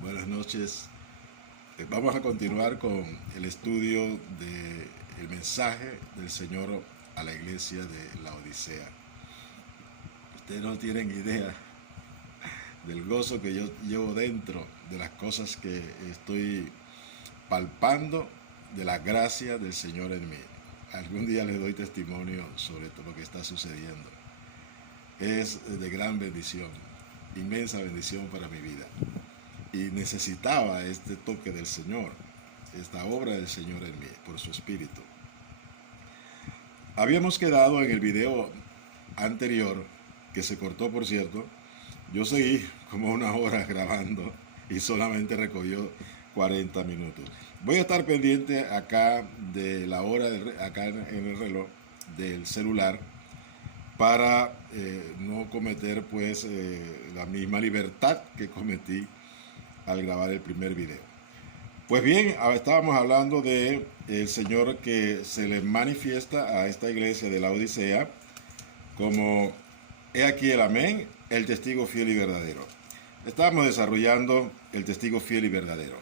Buenas noches. Vamos a continuar con el estudio del mensaje del Señor a la iglesia de la Odisea. Ustedes no tienen idea del gozo que yo llevo dentro, de las cosas que estoy palpando, de la gracia del Señor en mí. Algún día les doy testimonio sobre todo lo que está sucediendo. Es de gran bendición, inmensa bendición para mi vida. Y necesitaba este toque del Señor, esta obra del Señor en mí, por su Espíritu. Habíamos quedado en el video anterior, que se cortó por cierto. Yo seguí como una hora grabando y solamente recogió 40 minutos. Voy a estar pendiente acá de la hora, acá en el reloj del celular, para no cometer pues la misma libertad que cometí al grabar el primer video. Pues bien, estábamos hablando de el Señor que se le manifiesta a esta iglesia de la Odisea como he aquí el amén, el testigo fiel y verdadero. Estábamos desarrollando el testigo fiel y verdadero.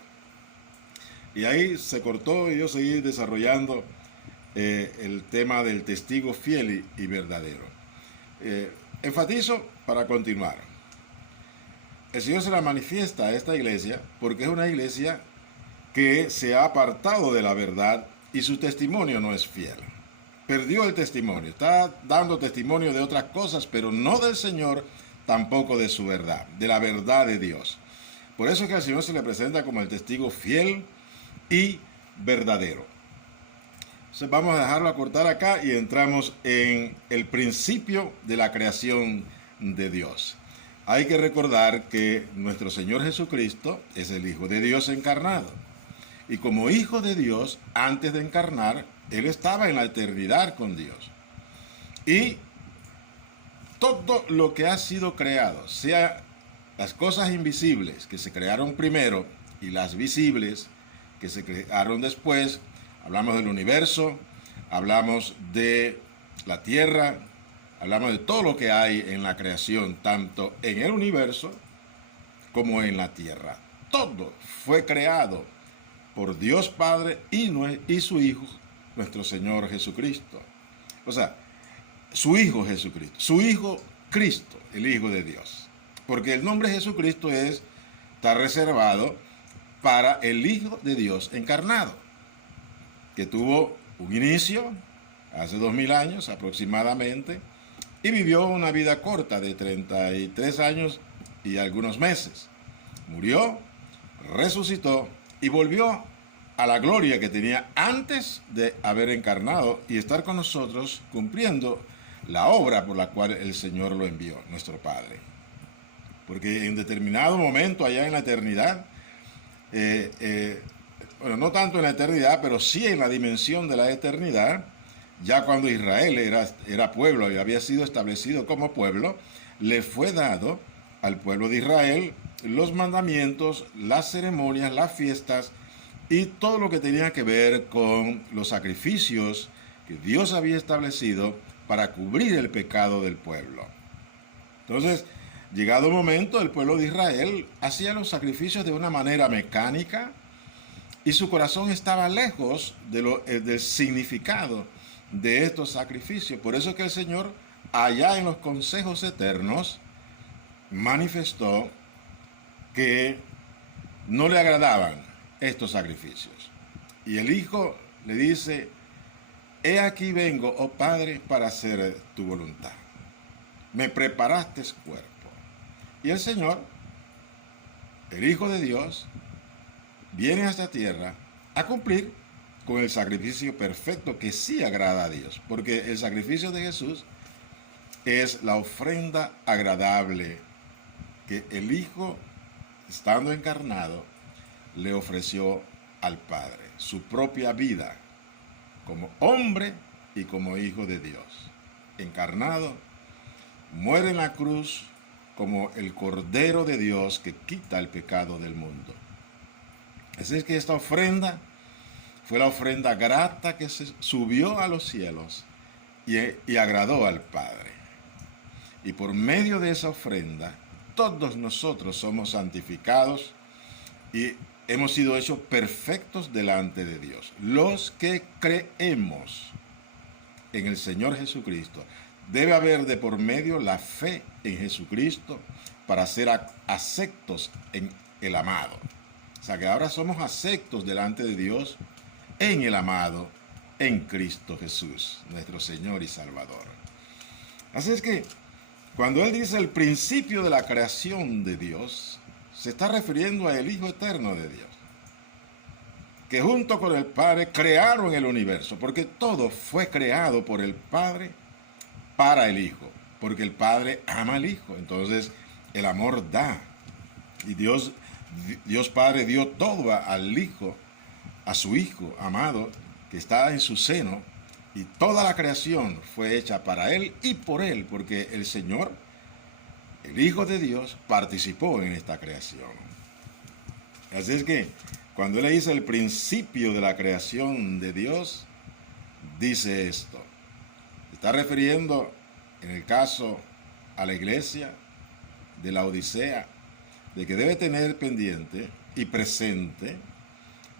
Y ahí se cortó y yo seguí desarrollando el tema del testigo fiel y verdadero. Enfatizo para continuar. El Señor se la manifiesta a esta iglesia porque es una iglesia que se ha apartado de la verdad y su testimonio no es fiel. Perdió el testimonio, está dando testimonio de otras cosas, pero no del Señor, tampoco de su verdad, de la verdad de Dios. Por eso es que al Señor se le presenta como el testigo fiel y verdadero. Entonces vamos a dejarlo acortar acá y entramos en el principio de la creación de Dios. Hay que recordar que nuestro Señor Jesucristo es el Hijo de Dios encarnado. Y como Hijo de Dios, antes de encarnar, Él estaba en la eternidad con Dios. Y todo lo que ha sido creado, sea las cosas invisibles que se crearon primero y las visibles que se crearon después, hablamos del universo, hablamos de la tierra, hablamos de todo lo que hay en la creación, tanto en el universo como en la tierra. Todo fue creado por Dios Padre y su Hijo, nuestro Señor Jesucristo. O sea, su Hijo Jesucristo, su Hijo Cristo, el Hijo de Dios. Porque el nombre Jesucristo está reservado para el Hijo de Dios encarnado, que tuvo un inicio hace 2000 años aproximadamente, y vivió una vida corta de 33 años y algunos meses. Murió, resucitó y volvió a la gloria que tenía antes de haber encarnado y estar con nosotros cumpliendo la obra por la cual el Señor lo envió, nuestro Padre. Porque en determinado momento allá en la eternidad, bueno, no tanto en la eternidad, pero sí en la dimensión de la eternidad, ya cuando Israel era pueblo y había sido establecido como pueblo, le fue dado al pueblo de Israel los mandamientos, las ceremonias, las fiestas y todo lo que tenía que ver con los sacrificios que Dios había establecido para cubrir el pecado del pueblo. Entonces, llegado un momento, el pueblo de Israel hacía los sacrificios de una manera mecánica y su corazón estaba lejos del significado de estos sacrificios. Por eso es que el Señor, allá en los consejos eternos, manifestó que no le agradaban estos sacrificios. Y el Hijo le dice, he aquí vengo, oh Padre, para hacer tu voluntad. Me preparaste cuerpo. Y el Señor, el Hijo de Dios, viene a esta tierra a cumplir con el sacrificio perfecto que sí agrada a Dios. Porque el sacrificio de Jesús es la ofrenda agradable que el Hijo, estando encarnado, le ofreció al Padre. Su propia vida como hombre y como Hijo de Dios. Encarnado, muere en la cruz como el Cordero de Dios que quita el pecado del mundo. Así es que esta ofrenda fue la ofrenda grata que se subió a los cielos y agradó al Padre. Y por medio de esa ofrenda, todos nosotros somos santificados y hemos sido hechos perfectos delante de Dios. Los que creemos en el Señor Jesucristo, debe haber de por medio la fe en Jesucristo para ser aceptos en el amado. O sea que ahora somos aceptos delante de Dios en el amado, en Cristo Jesús, nuestro Señor y Salvador. Así es que cuando Él dice el principio de la creación de Dios, se está refiriendo al Hijo Eterno de Dios, que junto con el Padre crearon el universo, porque todo fue creado por el Padre para el Hijo, porque el Padre ama al Hijo, entonces el amor da, y Dios Padre dio todo al Hijo, a su Hijo amado, que está en su seno, y toda la creación fue hecha para Él y por Él, porque el Señor, el Hijo de Dios, participó en esta creación. Así es que cuando Él le dice el principio de la creación de Dios, dice esto. Se está refiriendo, en el caso, a la iglesia de la Odisea, de que debe tener pendiente y presente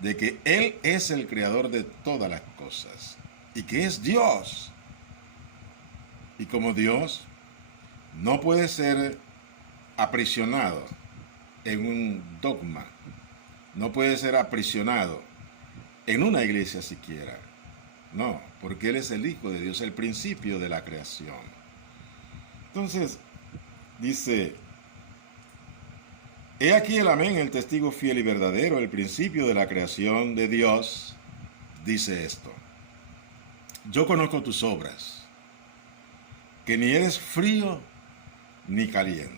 de que Él es el creador de todas las cosas y que es Dios. Y como Dios, no puede ser aprisionado en un dogma, no puede ser aprisionado en una iglesia siquiera. No, porque Él es el Hijo de Dios, el principio de la creación. Entonces, dice: he aquí el amén, el testigo fiel y verdadero, el principio de la creación de Dios, dice esto: yo conozco tus obras, que ni eres frío ni caliente.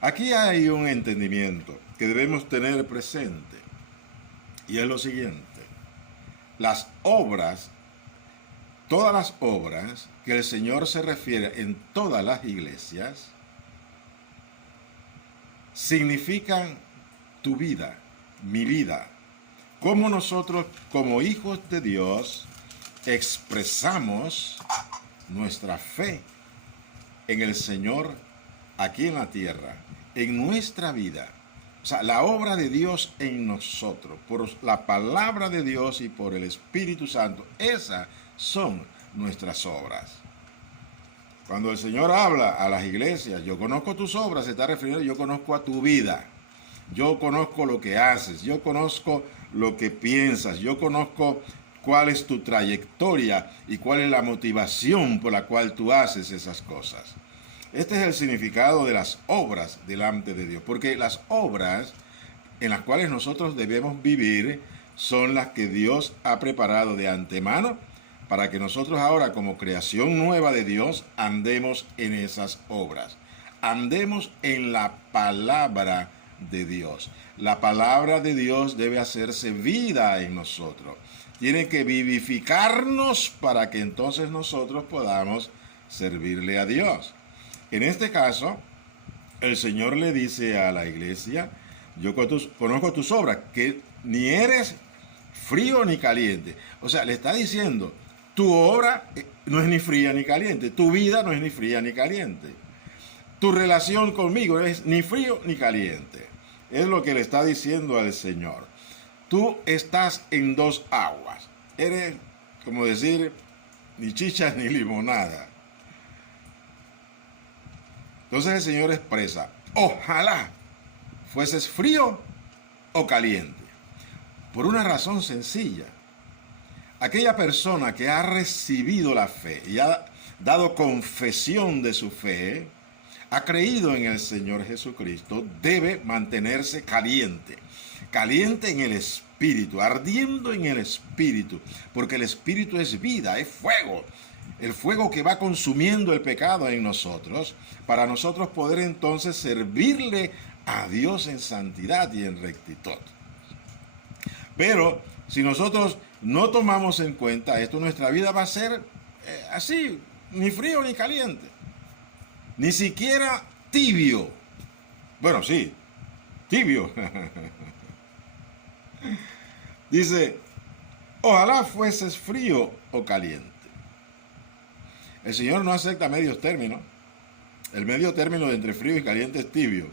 Aquí hay un entendimiento que debemos tener presente, y es lo siguiente: las obras, todas las obras que el Señor se refiere en todas las iglesias, significan tu vida, mi vida. Cómo nosotros, como hijos de Dios, expresamos nuestra fe en el Señor aquí en la tierra, en nuestra vida. O sea, la obra de Dios en nosotros, por la palabra de Dios y por el Espíritu Santo, esas son nuestras obras. Cuando el Señor habla a las iglesias, yo conozco tus obras, se está refiriendo, yo conozco a tu vida, yo conozco lo que haces, yo conozco lo que piensas, yo conozco cuál es tu trayectoria y cuál es la motivación por la cual tú haces esas cosas. Este es el significado de las obras delante de Dios, porque las obras en las cuales nosotros debemos vivir son las que Dios ha preparado de antemano para que nosotros ahora, como creación nueva de Dios, andemos en esas obras. Andemos en la palabra de Dios. La palabra de Dios debe hacerse vida en nosotros. Tiene que vivificarnos para que entonces nosotros podamos servirle a Dios. En este caso, el Señor le dice a la iglesia: yo conozco tus obras, que ni eres frío ni caliente. O sea, le está diciendo: tu obra no es ni fría ni caliente, tu vida no es ni fría ni caliente, tu relación conmigo no es ni frío ni caliente. Es lo que le está diciendo al Señor. Tú estás en dos aguas. Eres, como decir, ni chicha ni limonada. Entonces el Señor expresa: ojalá fueses frío o caliente. Por una razón sencilla. Aquella persona que ha recibido la fe y ha dado confesión de su fe, ha creído en el Señor Jesucristo, debe mantenerse caliente. Caliente en el Espíritu, ardiendo en el Espíritu, porque el Espíritu es vida, es fuego. El fuego que va consumiendo el pecado en nosotros, para nosotros poder entonces servirle a Dios en santidad y en rectitud. Pero si nosotros no tomamos en cuenta esto, nuestra vida va a ser así, ni frío ni caliente, ni siquiera tibio. Bueno, sí, tibio. Dice: ojalá fueses frío o caliente. El Señor no acepta medios términos. El medio término de entre frío y caliente es tibio.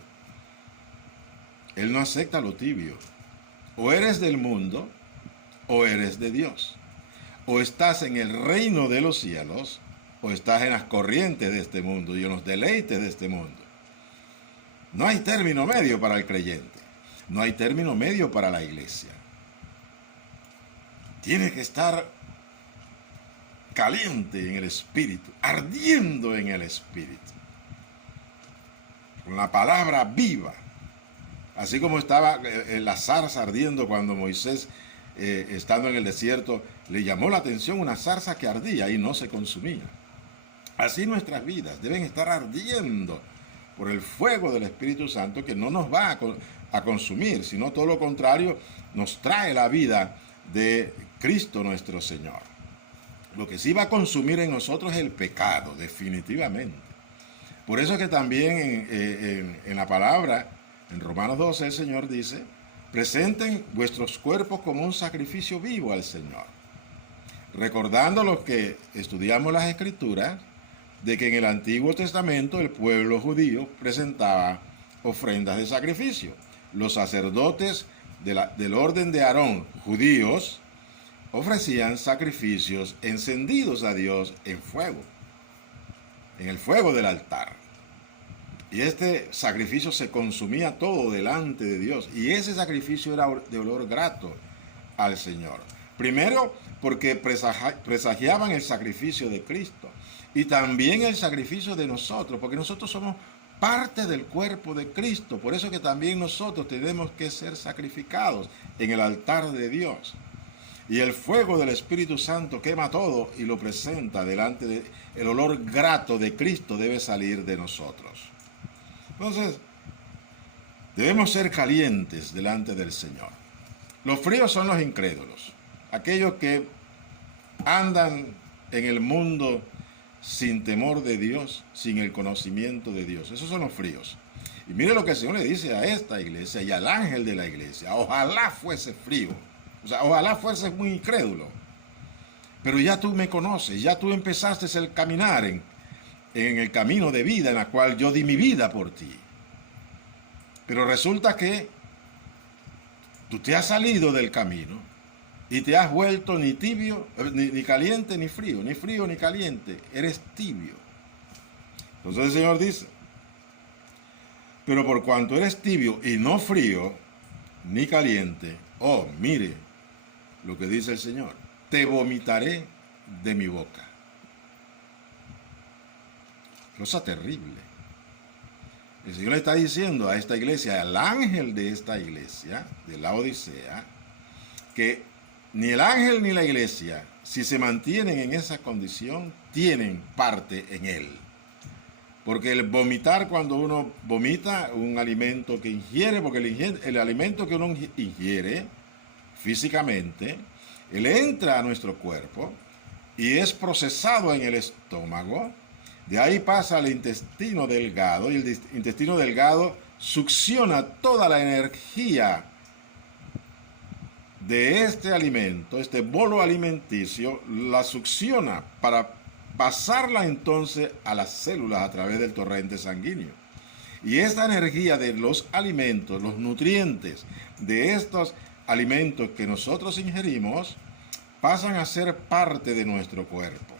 Él no acepta lo tibio. O eres del mundo o eres de Dios. O estás en el reino de los cielos o estás en las corrientes de este mundo y en los deleites de este mundo. No hay término medio para el creyente. No hay término medio para la iglesia. Tiene que estar caliente en el espíritu, ardiendo en el espíritu, con la palabra viva. Así como estaba la zarza ardiendo cuando Moisés, estando en el desierto, le llamó la atención una zarza que ardía y no se consumía. Así nuestras vidas deben estar ardiendo por el fuego del Espíritu Santo, que no nos va a consumir, sino todo lo contrario, nos trae la vida de Cristo nuestro Señor. Lo que sí va a consumir en nosotros es el pecado, definitivamente. Por eso es que también en la palabra, en Romanos 12, el Señor dice: presenten vuestros cuerpos como un sacrificio vivo al Señor. Recordando lo que estudiamos las Escrituras, de que en el Antiguo Testamento el pueblo judío presentaba ofrendas de sacrificio. Los sacerdotes del orden de Aarón, judíos, ofrecían sacrificios encendidos a Dios en fuego, en el fuego del altar. Y este sacrificio se consumía todo delante de Dios. Y ese sacrificio era de olor grato al Señor. Primero, porque presagiaban el sacrificio de Cristo. Y también el sacrificio de nosotros, porque nosotros somos parte del cuerpo de Cristo. Por eso que también nosotros tenemos que ser sacrificados en el altar de Dios. Y el fuego del Espíritu Santo quema todo y lo presenta delante de... El olor grato de Cristo debe salir de nosotros. Entonces, debemos ser calientes delante del Señor. Los fríos son los incrédulos, aquellos que andan en el mundo sin temor de Dios, sin el conocimiento de Dios. Esos son los fríos. Y mire lo que el Señor le dice a esta iglesia y al ángel de la iglesia: ojalá fuese frío. O sea, ojalá fuese muy incrédulo. Pero ya tú me conoces, ya tú empezaste el caminar en el camino de vida en la cual yo di mi vida por ti. Pero resulta que tú te has salido del camino y te has vuelto ni tibio, ni caliente ni frío ni caliente. Eres tibio. Entonces el Señor dice: pero por cuanto eres tibio y no frío ni caliente, oh, mire lo que dice el Señor: te vomitaré de mi boca. Cosa terrible. El Señor le está diciendo a esta iglesia, al ángel de esta iglesia, de la Odisea, que ni el ángel ni la iglesia, si se mantienen en esa condición, tienen parte en él. Porque el vomitar, cuando uno vomita un alimento que ingiere, porque el alimento que uno ingiere físicamente, él entra a nuestro cuerpo y es procesado en el estómago. De ahí pasa al intestino delgado y el intestino delgado succiona toda la energía de este alimento, este bolo alimenticio, la succiona para pasarla entonces a las células a través del torrente sanguíneo. Y esta energía de los alimentos, los nutrientes de estos alimentos que nosotros ingerimos, pasan a ser parte de nuestro cuerpo.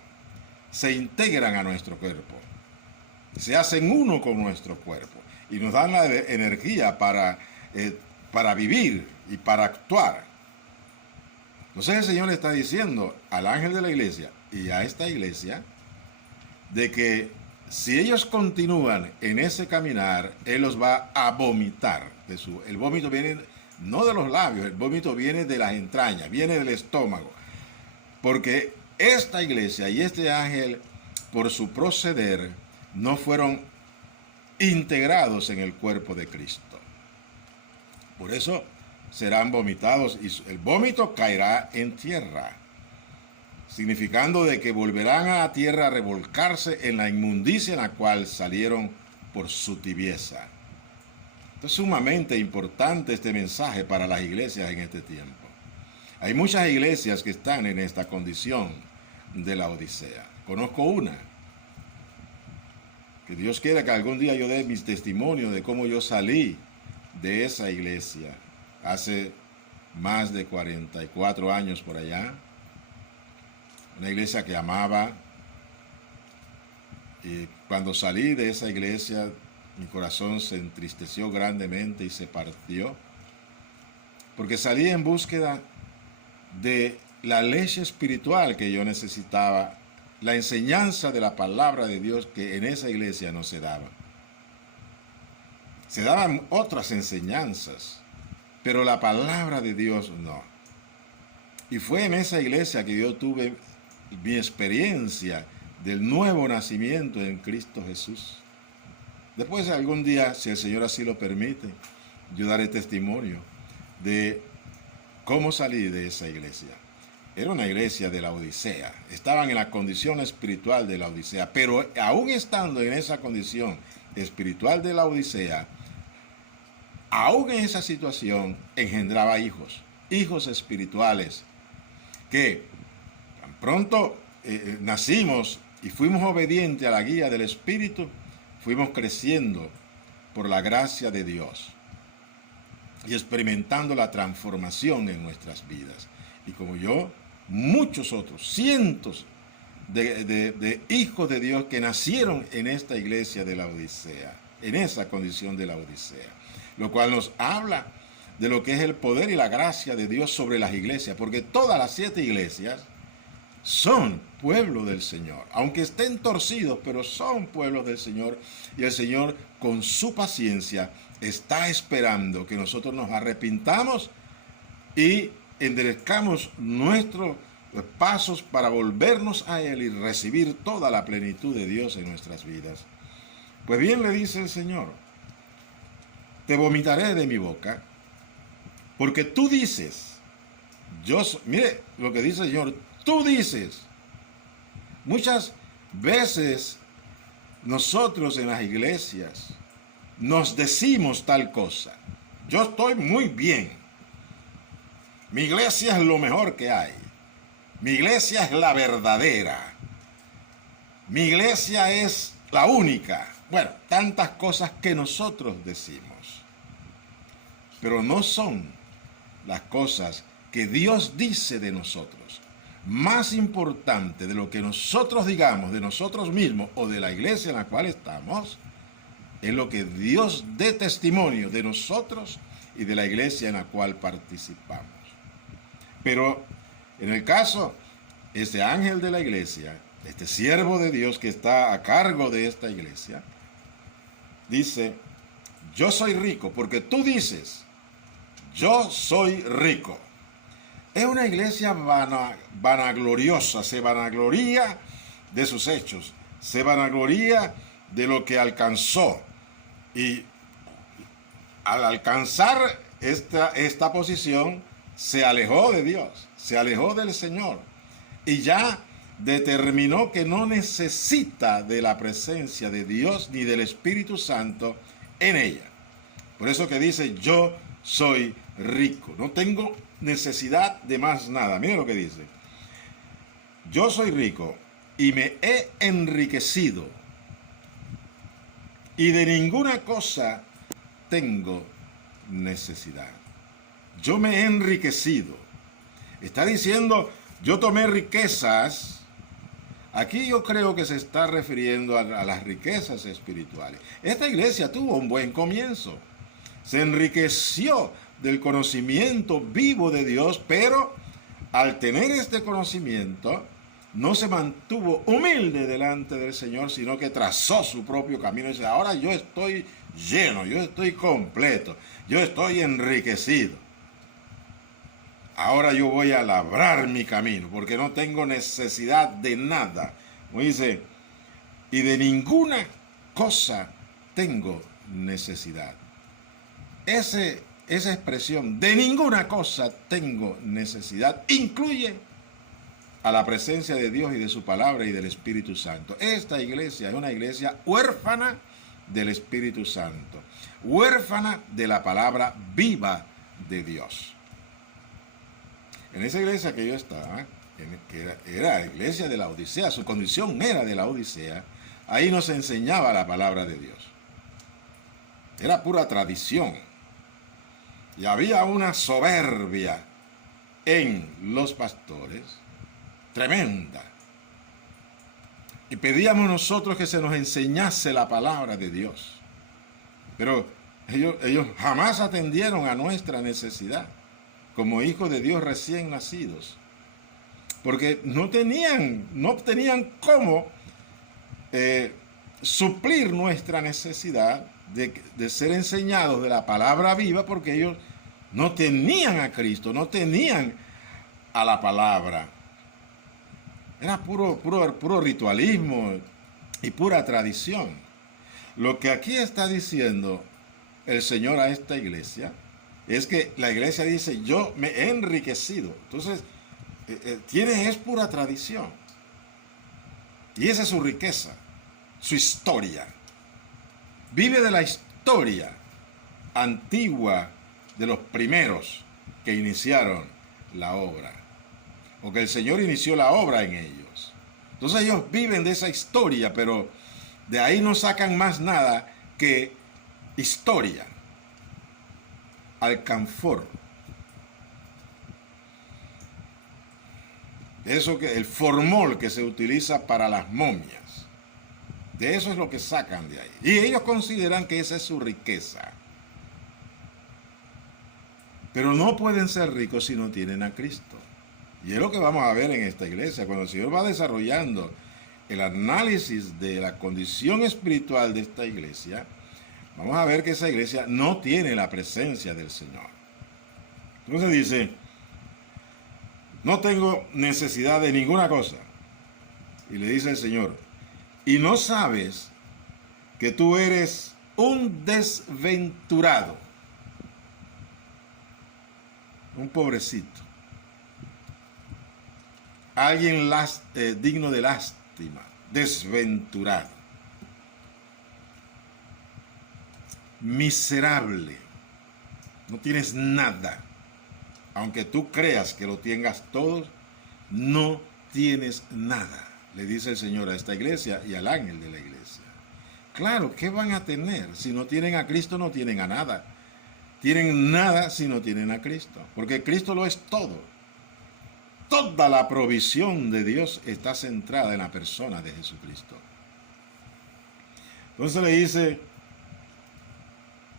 Se integran a nuestro cuerpo, se hacen uno con nuestro cuerpo y nos dan la energía para vivir y para actuar. Entonces el Señor le está diciendo al ángel de la iglesia y a esta iglesia de que si ellos continúan en ese caminar, Él los va a vomitar. El vómito viene no de los labios, el vómito viene de las entrañas, viene del estómago, porque esta iglesia y este ángel, por su proceder, no fueron integrados en el cuerpo de Cristo. Por eso serán vomitados y el vómito caerá en tierra, significando de que volverán a la tierra a revolcarse en la inmundicia en la cual salieron por su tibieza. Esto es sumamente importante, este mensaje para las iglesias en este tiempo. Hay muchas iglesias que están en esta condición de la Odisea. Conozco una, que Dios quiera que algún día yo dé mis testimonios de cómo yo salí de esa iglesia hace más de 44 años por allá. Una iglesia que amaba. Y cuando salí de esa iglesia, mi corazón se entristeció grandemente y se partió, porque salí en búsqueda de la leche espiritual que yo necesitaba, la enseñanza de la palabra de Dios que en esa iglesia no se daba. Se daban otras enseñanzas, pero la palabra de Dios no. Y fue en esa iglesia que yo tuve mi experiencia del nuevo nacimiento en Cristo Jesús. Después algún día, si el Señor así lo permite, yo daré testimonio de cómo salí de esa iglesia. Era una iglesia de la Odisea. Estaban en la condición espiritual de la Odisea, pero aún estando en esa condición espiritual de la Odisea, aún en esa situación engendraba hijos espirituales, que tan pronto nacimos y fuimos obedientes a la guía del Espíritu, fuimos creciendo por la gracia de Dios y experimentando la transformación en nuestras vidas. Y como yo, muchos otros, cientos de hijos de Dios que nacieron en esta iglesia de la Odisea, en esa condición de la Odisea, lo cual nos habla de lo que es el poder y la gracia de Dios sobre las iglesias, porque todas las 7 iglesias son pueblo del Señor, aunque estén torcidos, pero son pueblos del Señor, y el Señor con su paciencia está esperando que nosotros nos arrepintamos y enderezcamos nuestros pasos para volvernos a Él y recibir toda la plenitud de Dios en nuestras vidas. Pues bien, le dice el Señor, te vomitaré de mi boca, porque tú dices, mire lo que dice el Señor, tú dices. Muchas veces nosotros en las iglesias nos decimos tal cosa. Yo estoy muy bien. Mi iglesia es lo mejor que hay. Mi iglesia es la verdadera. Mi iglesia es la única. Bueno, tantas cosas que nosotros decimos. Pero no son las cosas que Dios dice de nosotros. Más importante de lo que nosotros digamos de nosotros mismos o de la iglesia en la cual estamos, es lo que Dios dé testimonio de nosotros y de la iglesia en la cual participamos. Pero en el caso, este ángel de la iglesia, este siervo de Dios que está a cargo de esta iglesia, dice, yo soy rico, porque tú dices, yo soy rico. Es una iglesia vanagloriosa, se vanagloria de sus hechos, se vanagloria de lo que alcanzó. Y al alcanzar esta posición, se alejó de Dios, se alejó del Señor. Y ya determinó que no necesita de la presencia de Dios ni del Espíritu Santo en ella. Por eso que dice, yo soy rico, no tengo necesidad de más nada. Miren lo que dice. Yo soy rico y me he enriquecido y de ninguna cosa tengo necesidad. Yo me he enriquecido. Está diciendo, yo tomé riquezas. Aquí yo creo que se está refiriendo a las riquezas espirituales. Esta iglesia tuvo un buen comienzo. Se enriqueció del conocimiento vivo de Dios, pero al tener este conocimiento, no se mantuvo humilde delante del Señor, sino que trazó su propio camino. Y dice, ahora yo estoy lleno, yo estoy completo, yo estoy enriquecido. Ahora yo voy a labrar mi camino, porque no tengo necesidad de nada. Como dice, y de ninguna cosa tengo necesidad. Esa expresión, de ninguna cosa tengo necesidad, incluye a la presencia de Dios y de su palabra y del Espíritu Santo. Esta iglesia es una iglesia huérfana del Espíritu Santo, huérfana de la palabra viva de Dios. En esa iglesia que yo estaba, que era la iglesia de la Odisea, su condición era de la Odisea, ahí no se enseñaba la palabra de Dios. Era pura tradición. Y había una soberbia en los pastores, tremenda. Y pedíamos nosotros que se nos enseñase la palabra de Dios. Pero ellos jamás atendieron a nuestra necesidad como hijos de Dios recién nacidos. Porque no tenían cómo suplir nuestra necesidad de ser enseñados de la palabra viva, porque ellos no tenían a Cristo, no tenían a la palabra. Era puro ritualismo y pura tradición. Lo que aquí está diciendo el Señor a esta iglesia es que la iglesia dice, yo me he enriquecido. Entonces, es pura tradición. Y esa es su riqueza, su historia. Vive de la historia antigua de los primeros que iniciaron la obra, o que el Señor inició la obra en ellos. Entonces ellos viven de esa historia, pero de ahí no sacan más nada que historia, alcanfor. Eso que el formol que se utiliza para las momias, de eso es lo que sacan de ahí. Y ellos consideran que esa es su riqueza. Pero no pueden ser ricos si no tienen a Cristo. Y es lo que vamos a ver en esta iglesia. Cuando el Señor va desarrollando el análisis de la condición espiritual de esta iglesia, vamos a ver que esa iglesia no tiene la presencia del Señor. Entonces dice, no tengo necesidad de ninguna cosa. Y le dice el Señor, y no sabes que tú eres un desventurado, un pobrecito, alguien digno de lástima, desventurado, miserable, no tienes nada. Aunque tú creas que lo tengas todo, no tienes nada, le dice el Señor a esta iglesia y al ángel de la iglesia. Claro, ¿qué van a tener? Si no tienen a Cristo, no tienen a nada. Tienen nada si no tienen a Cristo, porque Cristo lo es todo. Toda la provisión de Dios está centrada en la persona de Jesucristo. Entonces le dice,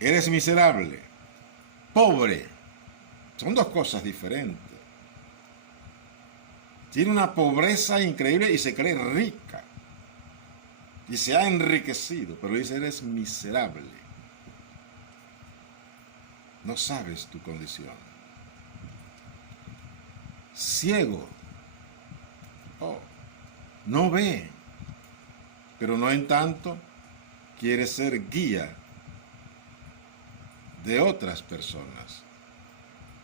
eres miserable, pobre. Son dos cosas diferentes. Tiene una pobreza increíble y se cree rica. Y se ha enriquecido, pero dice, eres miserable. No sabes tu condición. Ciego. Oh, no ve. Pero no en tanto quiere ser guía de otras personas.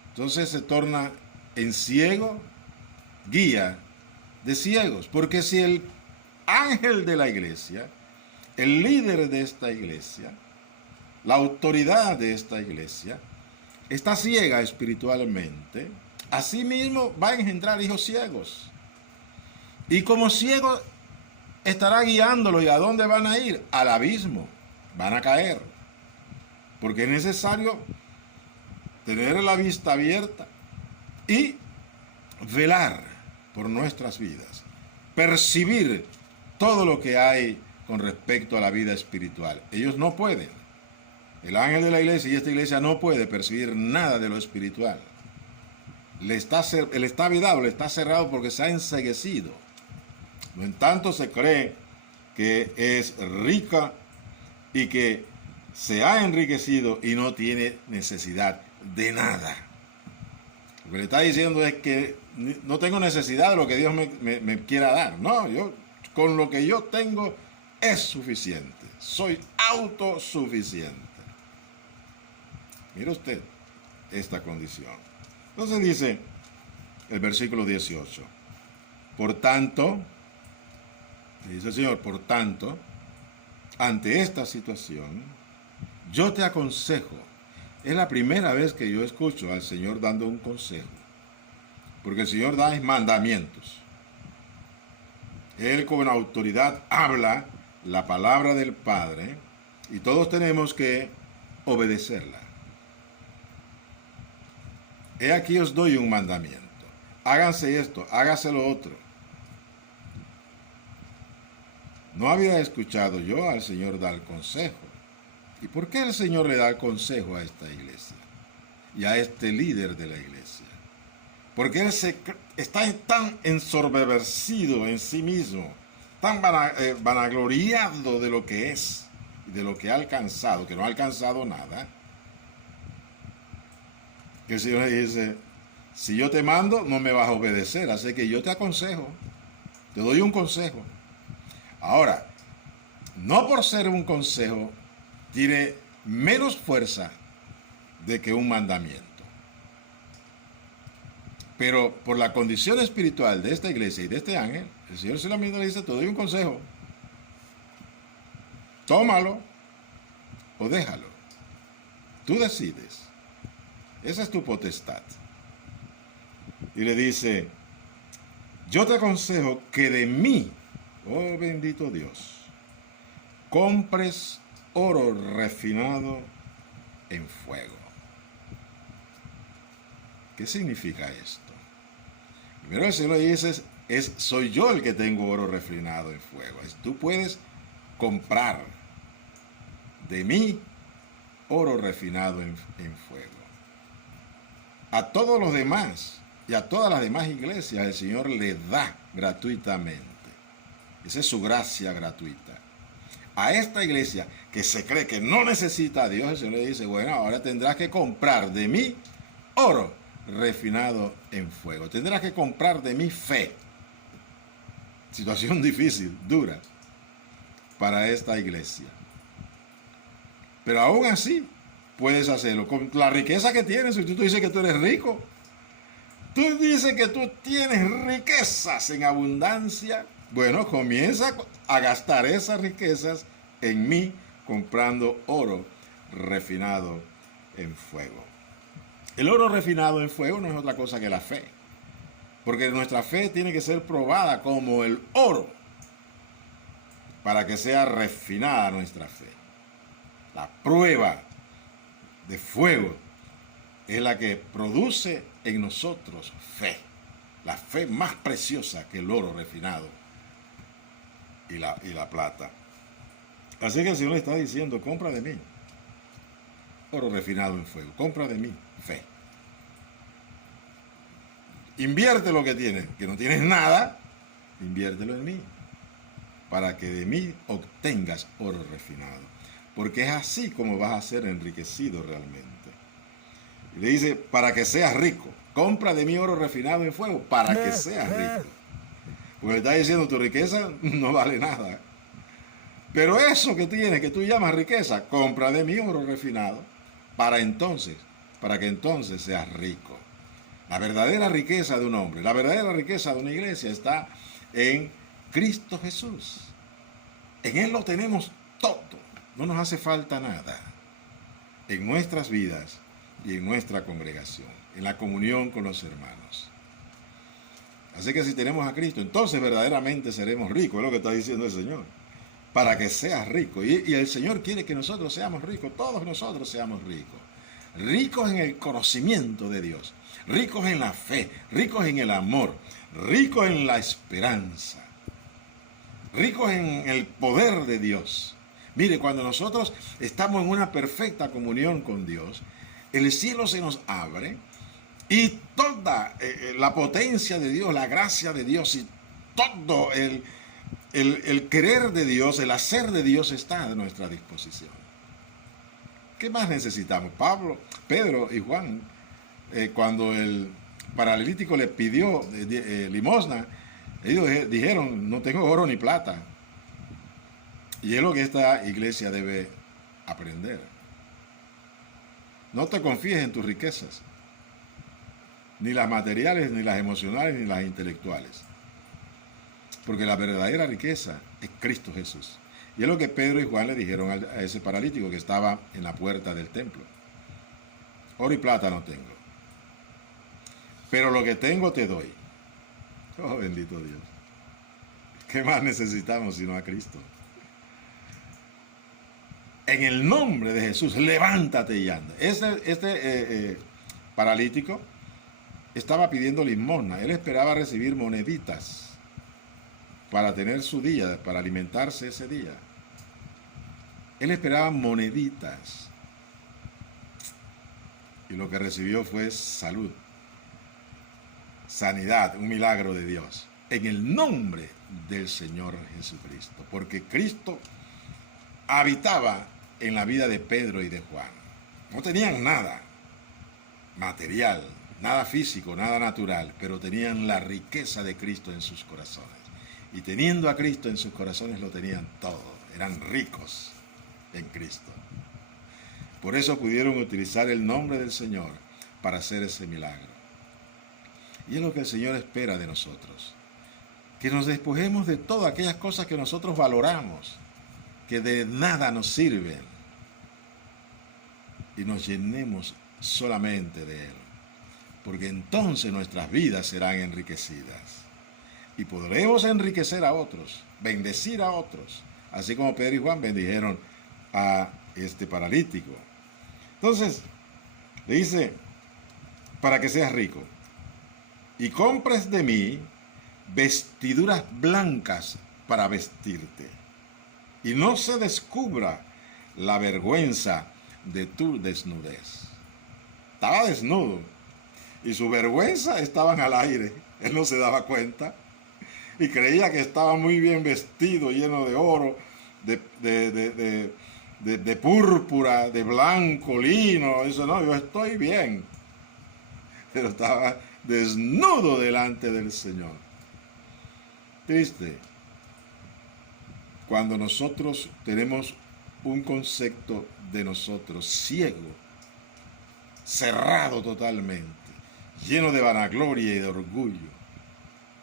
Entonces se torna en ciego, guía de ciegos. Porque si el ángel de la iglesia, el líder de esta iglesia, la autoridad de esta iglesia, está ciega espiritualmente, asimismo va a engendrar hijos ciegos. Y como ciego estará guiándolos. ¿Y a dónde van a ir? Al abismo. Van a caer. Porque es necesario tener la vista abierta y velar por nuestras vidas, percibir todo lo que hay con respecto a la vida espiritual. Ellos no pueden. El ángel de la iglesia y esta iglesia no puede percibir nada de lo espiritual. El está vedado, le está cerrado porque se ha enceguecido. No en tanto se cree que es rica y que se ha enriquecido y no tiene necesidad de nada. Lo que le está diciendo es que no tengo necesidad de lo que Dios me quiera dar. No, con lo que yo tengo es suficiente. Soy autosuficiente. Mire usted esta condición. Entonces dice el versículo 18. Por tanto, dice el Señor, por tanto, ante esta situación, yo te aconsejo. Es la primera vez que yo escucho al Señor dando un consejo. Porque el Señor da mandamientos. Él con autoridad habla la palabra del Padre y todos tenemos que obedecerla. He aquí os doy un mandamiento. háganse esto, hágase lo otro. No había escuchado yo al Señor dar consejo. ¿Y por qué el Señor le da el consejo a esta iglesia? Y a este líder de la iglesia. Porque él está tan ensoberbecido en sí mismo, tan vanagloriado de lo que es y de lo que ha alcanzado, que no ha alcanzado nada, que el Señor le dice, si yo te mando, no me vas a obedecer, así que yo te aconsejo, te doy un consejo. Ahora, no por ser un consejo, tiene menos fuerza de que un mandamiento. Pero por la condición espiritual de esta iglesia y de este ángel, el Señor solamente le dice, te doy un consejo. Tómalo o déjalo. Tú decides. Esa es tu potestad. Y le dice, yo te aconsejo que de mí, oh bendito Dios, compres oro refinado en fuego. ¿Qué significa esto? Primero el Señor le dice, soy yo el que tengo oro refinado en fuego. Tú puedes comprar de mí oro refinado en fuego. A todos los demás y a todas las demás iglesias el Señor le da gratuitamente. Esa es su gracia gratuita. A esta iglesia que se cree que no necesita a Dios, el Señor le dice, bueno, ahora tendrás que comprar de mí oro refinado en fuego. Tendrás que comprar de mí fe. Situación difícil, dura, para esta iglesia. Pero aún así, puedes hacerlo. Con la riqueza que tienes, si tú dices que tú eres rico, tú dices que tú tienes riquezas en abundancia, bueno, comienza a gastar esas riquezas en mí, comprando oro refinado en fuego. El oro refinado en fuego no es otra cosa que la fe, porque nuestra fe tiene que ser probada como el oro para que sea refinada nuestra fe. La prueba de fuego es la que produce en nosotros fe, la fe más preciosa que el oro refinado y la plata. Así que el Señor le está diciendo, compra de mí oro refinado en fuego, compra de mí fe. Invierte lo que tienes, que no tienes nada, inviértelo en mí, para que de mí obtengas oro refinado. Porque es así como vas a ser enriquecido realmente. Y le dice, para que seas rico, compra de mí oro refinado en fuego, para que seas rico. Porque le está diciendo, tu riqueza no vale nada. Pero eso que tienes, que tú llamas riqueza, compra de mí oro refinado, para que entonces seas rico. La verdadera riqueza de un hombre, la verdadera riqueza de una iglesia está en Cristo Jesús. En Él lo tenemos todo. No nos hace falta nada en nuestras vidas y en nuestra congregación, en la comunión con los hermanos. Así que si tenemos a Cristo, entonces verdaderamente seremos ricos, es lo que está diciendo el Señor, para que seas rico. Y el Señor quiere que nosotros seamos ricos, todos nosotros seamos ricos. Ricos en el conocimiento de Dios, ricos en la fe, ricos en el amor, ricos en la esperanza, ricos en el poder de Dios. Mire, cuando nosotros estamos en una perfecta comunión con Dios, el cielo se nos abre y toda la potencia de Dios, la gracia de Dios y todo el querer de Dios, el hacer de Dios está a nuestra disposición. ¿Qué más necesitamos? Pedro y Juan, cuando el paralítico le pidió limosna, ellos dijeron, no tengo oro ni plata. Y es lo que esta iglesia debe aprender. No te confíes en tus riquezas, ni las materiales, ni las emocionales, ni las intelectuales. Porque la verdadera riqueza es Cristo Jesús. Y es lo que Pedro y Juan le dijeron a ese paralítico que estaba en la puerta del templo. Oro y plata no tengo, pero lo que tengo te doy. Oh, bendito Dios. ¿Qué más necesitamos sino a Cristo? En el nombre de Jesús, levántate y anda. Este paralítico estaba pidiendo limosna. Él esperaba recibir moneditas para tener su día, para alimentarse ese día. Él esperaba moneditas. Y lo que recibió fue salud, sanidad, un milagro de Dios. En el nombre del Señor Jesucristo. Porque Cristo habitaba en la vida de Pedro y de Juan. No tenían nada material, nada físico, nada natural, pero tenían la riqueza de Cristo en sus corazones. Y teniendo a Cristo en sus corazones lo tenían todo. Eran ricos en Cristo. Por eso pudieron utilizar el nombre del Señor para hacer ese milagro. Y es lo que el Señor espera de nosotros. Que nos despojemos de todas aquellas cosas que nosotros valoramos, que de nada nos sirven, y nos llenemos solamente de Él. Porque entonces nuestras vidas serán enriquecidas. Y podremos enriquecer a otros, bendecir a otros, así como Pedro y Juan bendijeron a este paralítico. Entonces, le dice, para que seas rico, y compres de mí vestiduras blancas para vestirte, y no se descubra la vergüenza de tu desnudez. Estaba desnudo, y su vergüenza estaban al aire. Él no se daba cuenta, y creía que estaba muy bien vestido, lleno de oro, de púrpura, de blanco, lino. Eso no, yo estoy bien. Pero estaba desnudo delante del Señor. Triste. Cuando nosotros tenemos un concepto de nosotros ciego, cerrado totalmente, lleno de vanagloria y de orgullo,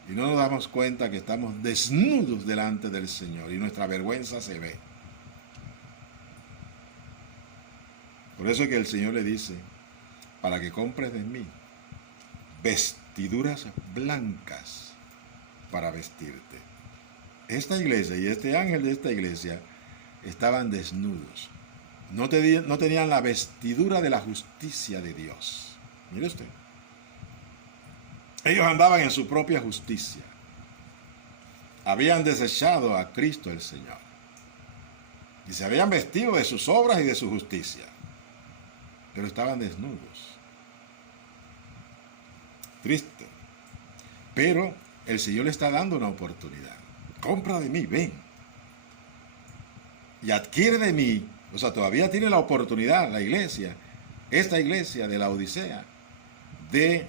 y no nos damos cuenta que estamos desnudos delante del Señor y nuestra vergüenza se ve. Por eso es que el Señor le dice, para que compres de mí vestiduras blancas para vestirte. Esta iglesia y este ángel de esta iglesia estaban desnudos. No tenían la vestidura de la justicia de Dios. Mire usted. Ellos andaban en su propia justicia. Habían desechado a Cristo el Señor. Y se habían vestido de sus obras y de su justicia. Pero estaban desnudos. Triste. Pero el Señor le está dando una oportunidad. Compra de mí, ven. Y adquiere de mí. O sea, todavía tiene la oportunidad la iglesia, esta iglesia de la Odisea, de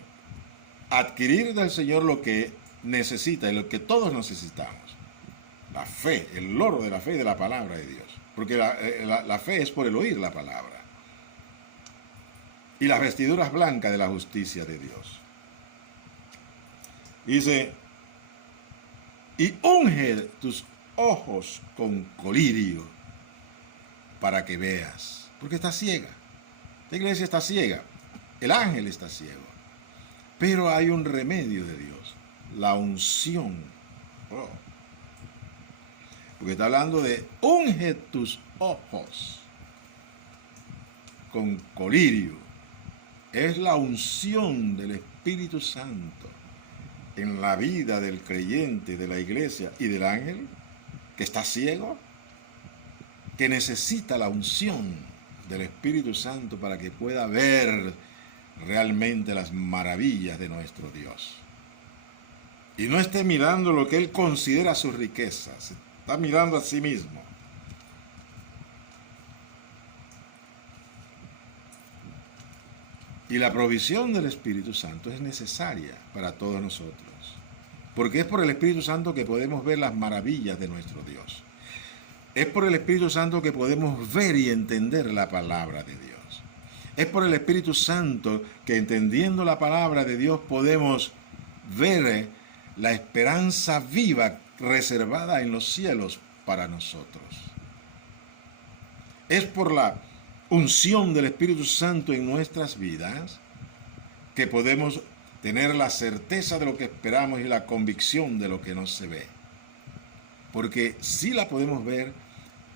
adquirir del Señor lo que necesita y lo que todos necesitamos. La fe, el oro de la fe y de la palabra de Dios. Porque la fe es por el oír la palabra. Y las vestiduras blancas de la justicia de Dios. Dice, y unge tus ojos con colirio para que veas. Porque está ciega. La iglesia está ciega. El ángel está ciego. Pero hay un remedio de Dios. La unción. Oh. Porque está hablando de unge tus ojos con colirio. Es la unción del Espíritu Santo en la vida del creyente, de la iglesia y del ángel que está ciego, que necesita la unción del Espíritu Santo para que pueda ver realmente las maravillas de nuestro Dios. Y no esté mirando lo que él considera sus riquezas, está mirando a sí mismo. Y la provisión del Espíritu Santo es necesaria para todos nosotros, porque es por el Espíritu Santo que podemos ver las maravillas de nuestro Dios. Es por el Espíritu Santo que podemos ver y entender la palabra de Dios. Es por el Espíritu Santo que entendiendo la palabra de Dios podemos ver la esperanza viva reservada en los cielos para nosotros. Es por la unción del Espíritu Santo en nuestras vidas que podemos tener la certeza de lo que esperamos y la convicción de lo que no se ve. Porque sí la podemos ver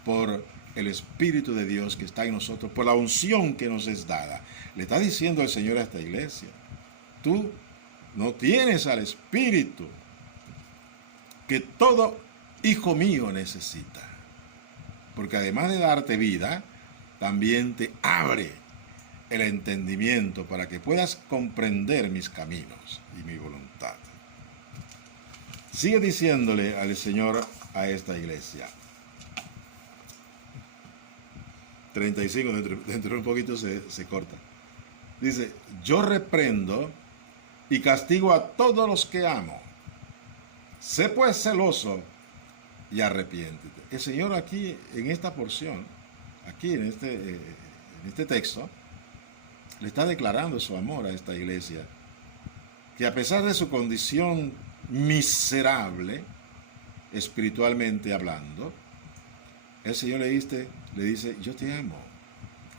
por el Espíritu de Dios que está en nosotros, por la unción que nos es dada. Le está diciendo el Señor a esta iglesia, tú no tienes al Espíritu que todo hijo mío necesita. Porque además de darte vida, también te abre el entendimiento para que puedas comprender mis caminos y mi voluntad. Sigue diciéndole al Señor a esta iglesia. 35, dentro de un poquito se corta. Dice, yo reprendo y castigo a todos los que amo. Sé pues celoso y arrepiéntete. El Señor aquí, en esta porción, aquí en este texto, le está declarando su amor a esta iglesia, que a pesar de su condición miserable, espiritualmente hablando, el Señor le dice, yo te amo.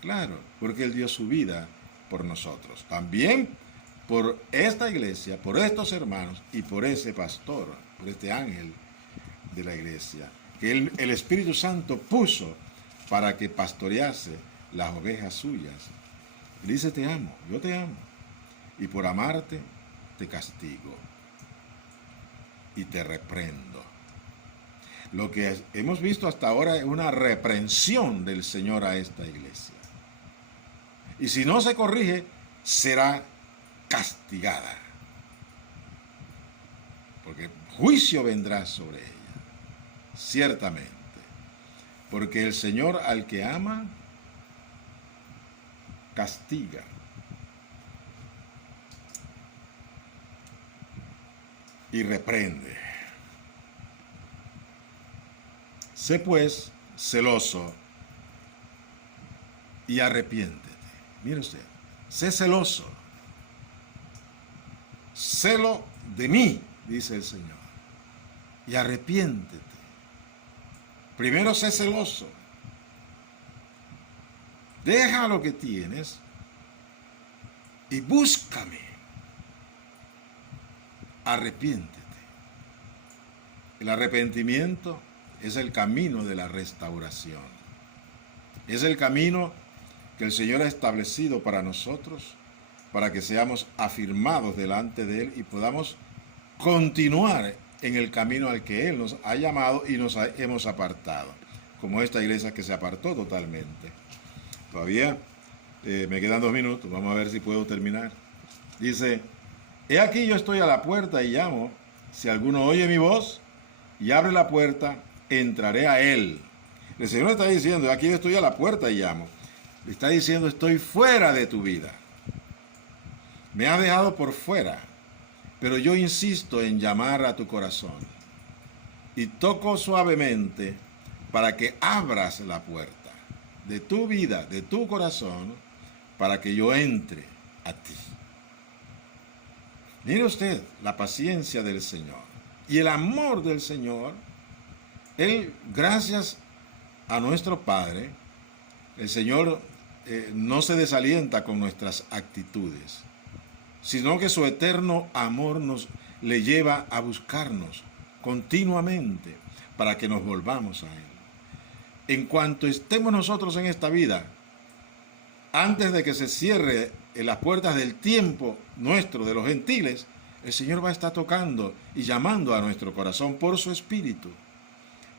Claro, porque Él dio su vida por nosotros. También por esta iglesia, por estos hermanos y por ese pastor, por este ángel de la iglesia, que el Espíritu Santo puso para que pastorease las ovejas suyas. Él dice, te amo, yo te amo. Y por amarte, te castigo y te reprendo. Lo que hemos visto hasta ahora es una reprensión del Señor a esta iglesia. Y si no se corrige, será castigada. Porque juicio vendrá sobre ella, ciertamente. Porque el Señor al que ama, castiga. Y reprende. Sé pues celoso y arrepiéntete. Mire usted, sé celoso. Celo de mí, dice el Señor. Y arrepiéntete. Primero sé celoso. Deja lo que tienes y búscame. Arrepiéntete. El arrepentimiento es el camino de la restauración. Es el camino que el Señor ha establecido para nosotros, para que seamos afirmados delante de Él y podamos continuar en el camino al que Él nos ha llamado y hemos apartado, como esta iglesia que se apartó totalmente. Todavía me quedan 2 minutos, vamos a ver si puedo terminar. Dice, he aquí yo estoy a la puerta y llamo, si alguno oye mi voz y abre la puerta, entraré a él. El Señor está diciendo, aquí yo estoy a la puerta y llamo. Le está diciendo, estoy fuera de tu vida. Me has dejado por fuera, pero yo insisto en llamar a tu corazón. Y toco suavemente para que abras la puerta de tu vida, de tu corazón, para que yo entre a ti. Mire usted la paciencia del Señor y el amor del Señor. Él, gracias a nuestro Padre, el Señor no se desalienta con nuestras actitudes, sino que su eterno amor le lleva a buscarnos continuamente para que nos volvamos a Él. En cuanto estemos nosotros en esta vida, antes de que se cierre en las puertas del tiempo nuestro, de los gentiles, el Señor va a estar tocando y llamando a nuestro corazón por su Espíritu,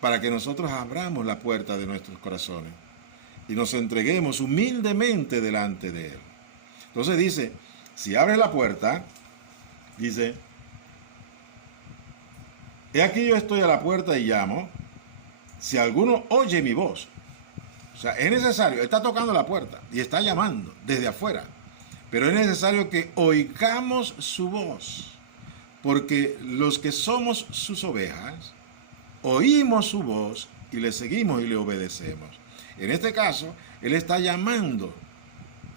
para que nosotros abramos la puerta de nuestros corazones y nos entreguemos humildemente delante de Él. Entonces dice, si abres la puerta, dice, he aquí yo estoy a la puerta y llamo, si alguno oye mi voz. O sea, es necesario, está tocando la puerta y está llamando desde afuera, pero es necesario que oigamos su voz, porque los que somos sus ovejas, oímos su voz y le seguimos y le obedecemos. En este caso, Él está llamando,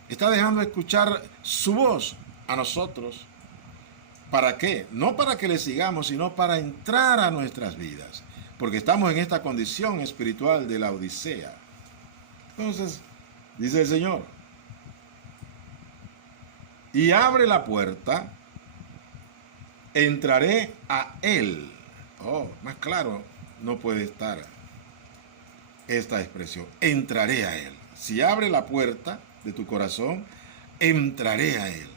está dejando escuchar su voz a nosotros. ¿Para qué? No para que le sigamos, sino para entrar a nuestras vidas, porque estamos en esta condición espiritual de la Odisea. Entonces, dice el Señor, y abre la puerta, entraré a Él. Oh, más claro no puede estar esta expresión, entraré a Él. Si abre la puerta de tu corazón, entraré a Él.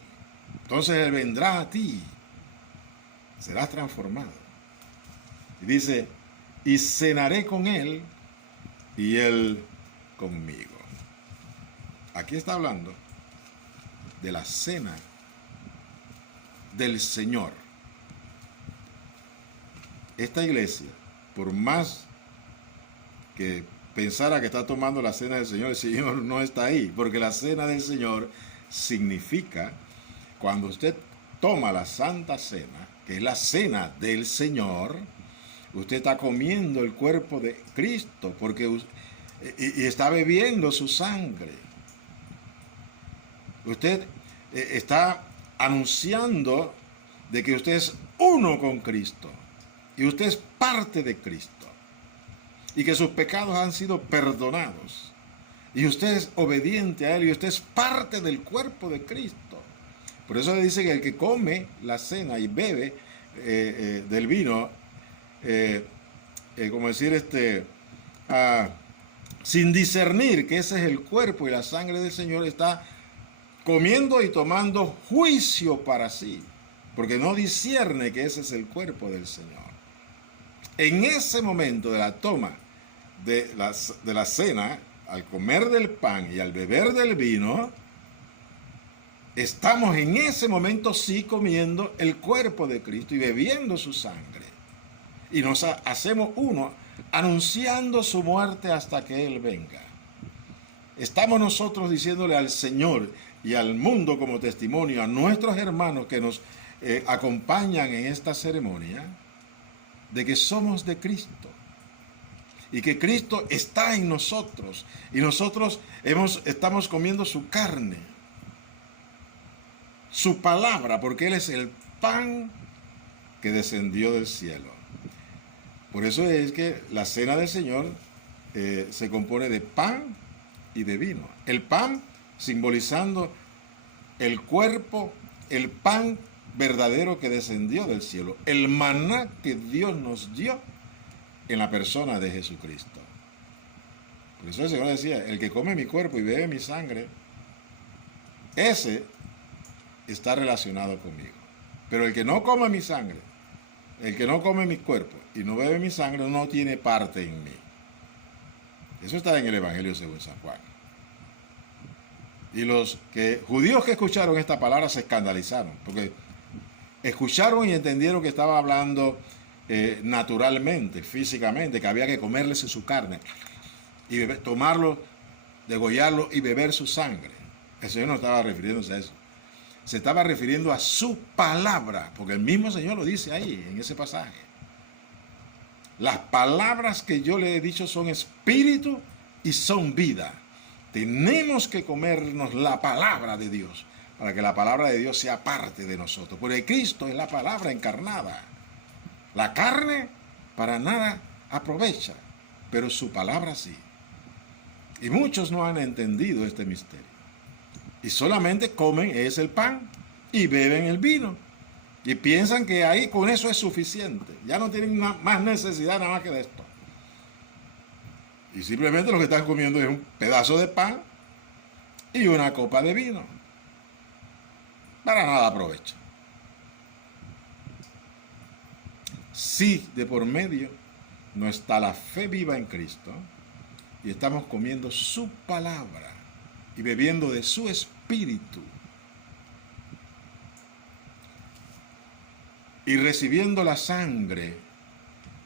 Entonces Él vendrá a ti serás transformado. Y dice, y cenaré con él y él conmigo. Aquí está hablando de la cena del Señor. Esta iglesia, por más que pensara que está tomando la cena del Señor, el Señor no está ahí, porque la cena del Señor significa, cuando usted toma la Santa Cena, que es la cena del Señor, usted está comiendo el cuerpo de Cristo, porque y está bebiendo su sangre. Usted está anunciando de que usted es uno con Cristo y usted es parte de Cristo y que sus pecados han sido perdonados y usted es obediente a Él y usted es parte del cuerpo de Cristo. Por eso le dice que el que come la cena y bebe del vino, como decir, sin discernir que ese es el cuerpo y la sangre del Señor, está comiendo y tomando juicio para sí, porque no discierne que ese es el cuerpo del Señor. En ese momento de la toma de la cena, al comer del pan y al beber del vino, estamos en ese momento sí comiendo el cuerpo de Cristo y bebiendo su sangre. Y nos hacemos uno, anunciando su muerte hasta que Él venga. Estamos nosotros diciéndole al Señor y al mundo como testimonio, a nuestros hermanos que nos acompañan en esta ceremonia, de que somos de Cristo y que Cristo está en nosotros y nosotros estamos comiendo su carne, su palabra, porque Él es el pan que descendió del cielo. Por eso es que la cena del Señor se compone de pan y de vino. El pan simbolizando el cuerpo, el pan verdadero que descendió del cielo, el maná que Dios nos dio en la persona de Jesucristo. Por eso el Señor decía, el que come mi cuerpo y bebe mi sangre, ese está relacionado conmigo. Pero el que no come mi sangre, el que no come mi cuerpo y no bebe mi sangre, no tiene parte en mí. Eso está en el Evangelio según San Juan. Y los judíos que escucharon esta palabra se escandalizaron, porque escucharon y entendieron que estaba hablando naturalmente, físicamente, que había que comerles su carne y tomarlo, degollarlo y beber su sangre. El Señor no estaba refiriéndose a eso. Se estaba refiriendo a su palabra, porque el mismo Señor lo dice ahí, en ese pasaje. Las palabras que yo le he dicho son espíritu y son vida. Tenemos que comernos la palabra de Dios, para que la palabra de Dios sea parte de nosotros. Porque Cristo es la palabra encarnada. La carne para nada aprovecha, pero su palabra sí. Y muchos no han entendido este misterio. Y solamente comen es el pan y beben el vino. Y piensan que ahí con eso es suficiente. Ya no tienen más necesidad nada más que de esto. Y simplemente lo que están comiendo es un pedazo de pan y una copa de vino. Para nada aprovecha. Si de por medio no está la fe viva en Cristo y estamos comiendo su palabra y bebiendo de su espíritu y recibiendo la sangre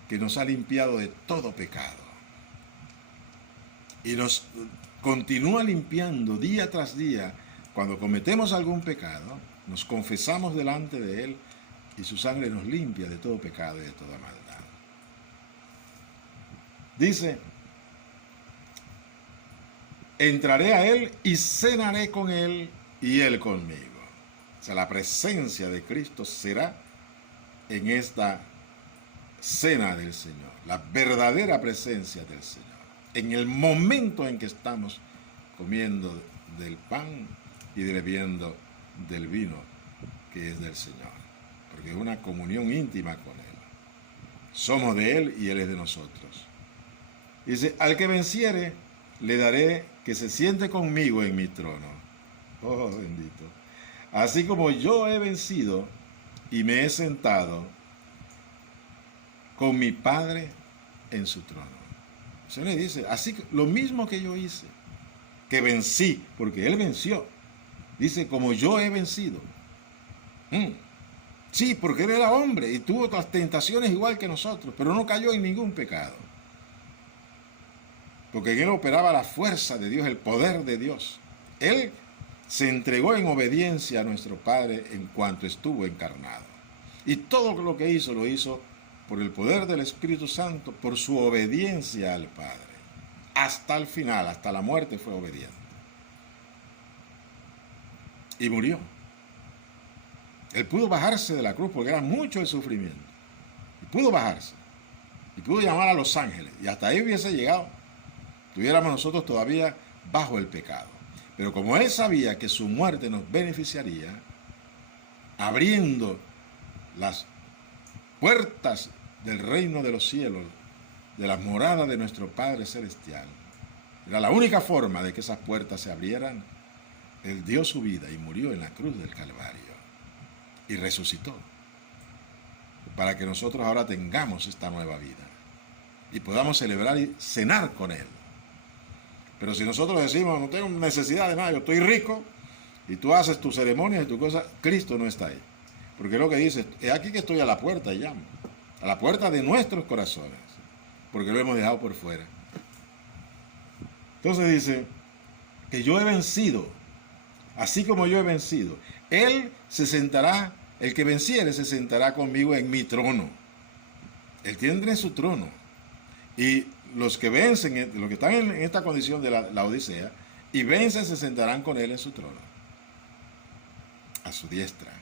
que nos ha limpiado de todo pecado y nos continúa limpiando día tras día. Cuando cometemos algún pecado, nos confesamos delante de Él y su sangre nos limpia de todo pecado y de toda maldad. Dice, entraré a Él y cenaré con Él y Él conmigo. O sea, la presencia de Cristo será en esta cena del Señor, la verdadera presencia del Señor, en el momento en que estamos comiendo del pan y bebiendo del vino que es del Señor, porque es una comunión íntima con Él. Somos de Él y Él es de nosotros. Dice, al que venciere, le daré que se siente conmigo en mi trono. Oh, bendito. Así como yo he vencido y me he sentado con mi Padre en su trono. El Señor le dice, así que lo mismo que yo hice, que vencí, porque Él venció. Dice, como yo he vencido. Sí, porque Él era hombre y tuvo otras tentaciones igual que nosotros, pero no cayó en ningún pecado. Porque en Él operaba la fuerza de Dios, el poder de Dios. Él se entregó en obediencia a nuestro Padre en cuanto estuvo encarnado. Y todo lo que hizo, lo hizo por el poder del Espíritu Santo, por su obediencia al Padre. Hasta el final, hasta la muerte fue obediente. Y murió. Él pudo bajarse de la cruz porque era mucho el sufrimiento. Y pudo bajarse. Y pudo llamar a los ángeles. Y hasta ahí hubiese llegado. Estuviéramos nosotros todavía bajo el pecado. Pero como Él sabía que su muerte nos beneficiaría, abriendo las puertas del reino de los cielos, de las moradas de nuestro Padre Celestial, era la única forma de que esas puertas se abrieran. Él dio su vida y murió en la cruz del Calvario y resucitó para que nosotros ahora tengamos esta nueva vida y podamos celebrar y cenar con Él. Pero si nosotros decimos, no tengo necesidad de nada, yo estoy rico, y tú haces tus ceremonias y tus cosas, Cristo no está ahí. Porque lo que dice, es aquí que estoy a la puerta y llamo, a la puerta de nuestros corazones, porque lo hemos dejado por fuera. Entonces dice, que yo he vencido, así como yo he vencido. Él se sentará, el que venciere se sentará conmigo en mi trono. Él tiene su trono. Y los que vencen, los que están en esta condición de la Odisea, y vencen se sentarán con Él en su trono, a su diestra.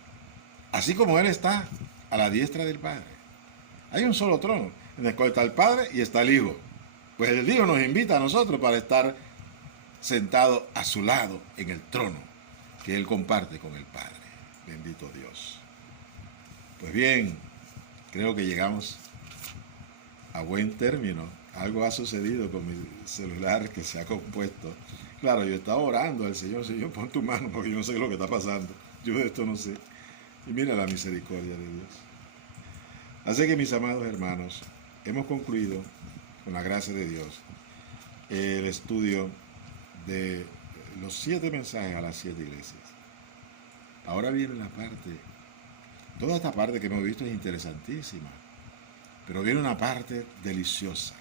Así como Él está a la diestra del Padre. Hay un solo trono, en el cual está el Padre y está el Hijo. Pues el Hijo nos invita a nosotros para estar sentado a su lado en el trono que Él comparte con el Padre. Bendito Dios. Pues bien, creo que llegamos a buen término. Algo ha sucedido con mi celular que se ha compuesto. Claro, yo estaba orando al Señor, Señor, pon tu mano porque yo no sé lo que está pasando. Yo de esto no sé. Y mira la misericordia de Dios. Así que, mis amados hermanos, hemos concluido, con la gracia de Dios, el estudio de los 7 mensajes a las 7 iglesias. Ahora viene la parte, toda esta parte que hemos visto es interesantísima, pero viene una parte deliciosa.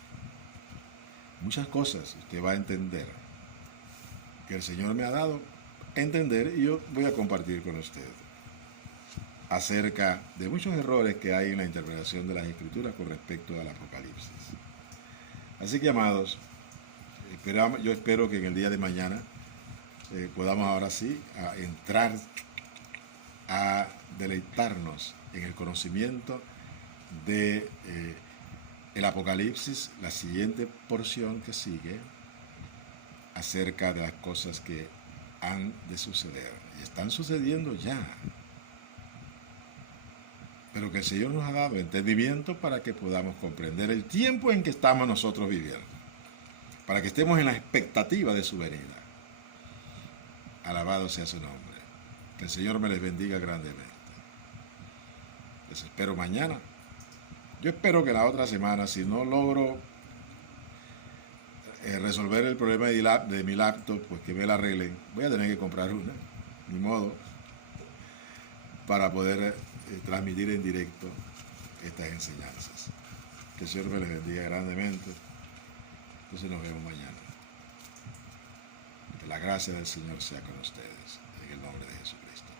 Muchas cosas usted va a entender que el Señor me ha dado a entender y yo voy a compartir con usted acerca de muchos errores que hay en la interpretación de las Escrituras con respecto al Apocalipsis. Así que, amados, yo espero que en el día de mañana podamos ahora sí entrar a deleitarnos en el conocimiento de el Apocalipsis, la siguiente porción que sigue, acerca de las cosas que han de suceder. Y están sucediendo ya. Pero que el Señor nos ha dado entendimiento para que podamos comprender el tiempo en que estamos nosotros viviendo. Para que estemos en la expectativa de su venida. Alabado sea su nombre. Que el Señor me les bendiga grandemente. Les espero mañana. Yo espero que la otra semana, si no logro resolver el problema de mi laptop, pues que me la arreglen. Voy a tener que comprar una, ni modo, para poder transmitir en directo estas enseñanzas. Que el Señor me les bendiga grandemente. Entonces nos vemos mañana. Que la gracia del Señor sea con ustedes, en el nombre de Jesucristo.